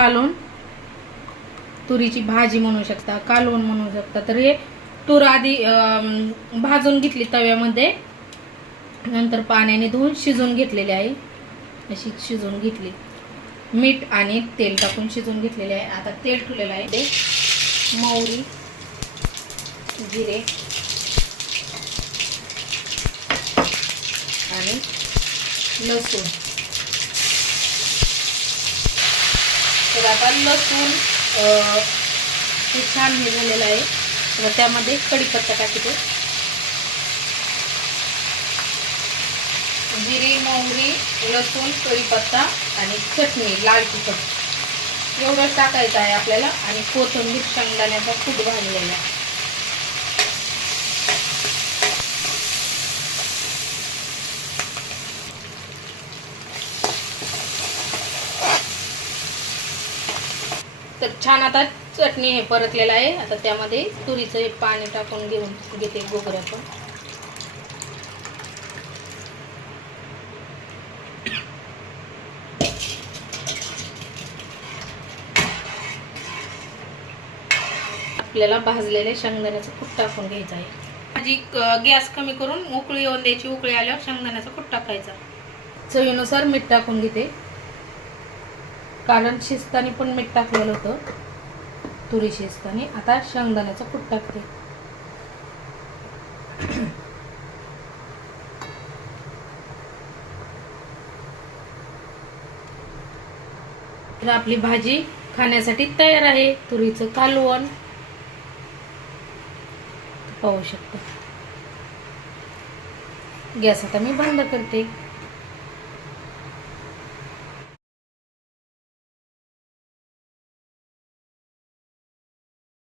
कालवण, तुरीची भाजी म्हणू शकता, कालवण म्हणू शकता. तर हे तूर आधी भाजून घेतली तव्यामध्ये, नंतर पाण्याने धुवून शिजवून घेतलेली आहे. अशी शिजवून घेतली, मीठ आणि तेल टाकून शिजवून घेतलेले आहे. आता तेल ठेवलेलं आहे. ते मोहरी, जिरे आणि लसूण. तर आता लसूण हे छान हे झालेलं आहे. तर त्यामध्ये कढीपत्ता टाकतो. जिरे, मोहरी, लसूण, कढीपत्ता आणि चटणी, लाल तिखट एवढं टाकायचं आहे आपल्याला. आणि कोथिंबीर, शेंगदाण्याचा कूट भाजलेला. तर छान आता चटणी हे परतलेलं आहे. आता त्यामध्ये तुरीचं हे पाणी टाकून घेऊन घेते गोगऱ्याचं. आपल्याला भाजलेले शेंगदाण्याचं कूट टाकून घ्यायचं आहे. भाजी गॅस कमी करून उकळी येऊन द्यायची. उकळी आल्यावर शेंगदाण्याचा कूट टाकायचा. चवीनुसार मीठ टाकून घेते, कारण शिजताना पण मीठ टाकलेलं होतं तुरी शिजताना. आता शेंगदाण्याचं कूट टाकते. तर आपली भाजी खाण्यासाठी तयार आहे. तुरीचं कालवण पाहू शकता. गॅस आता मी बंद करते.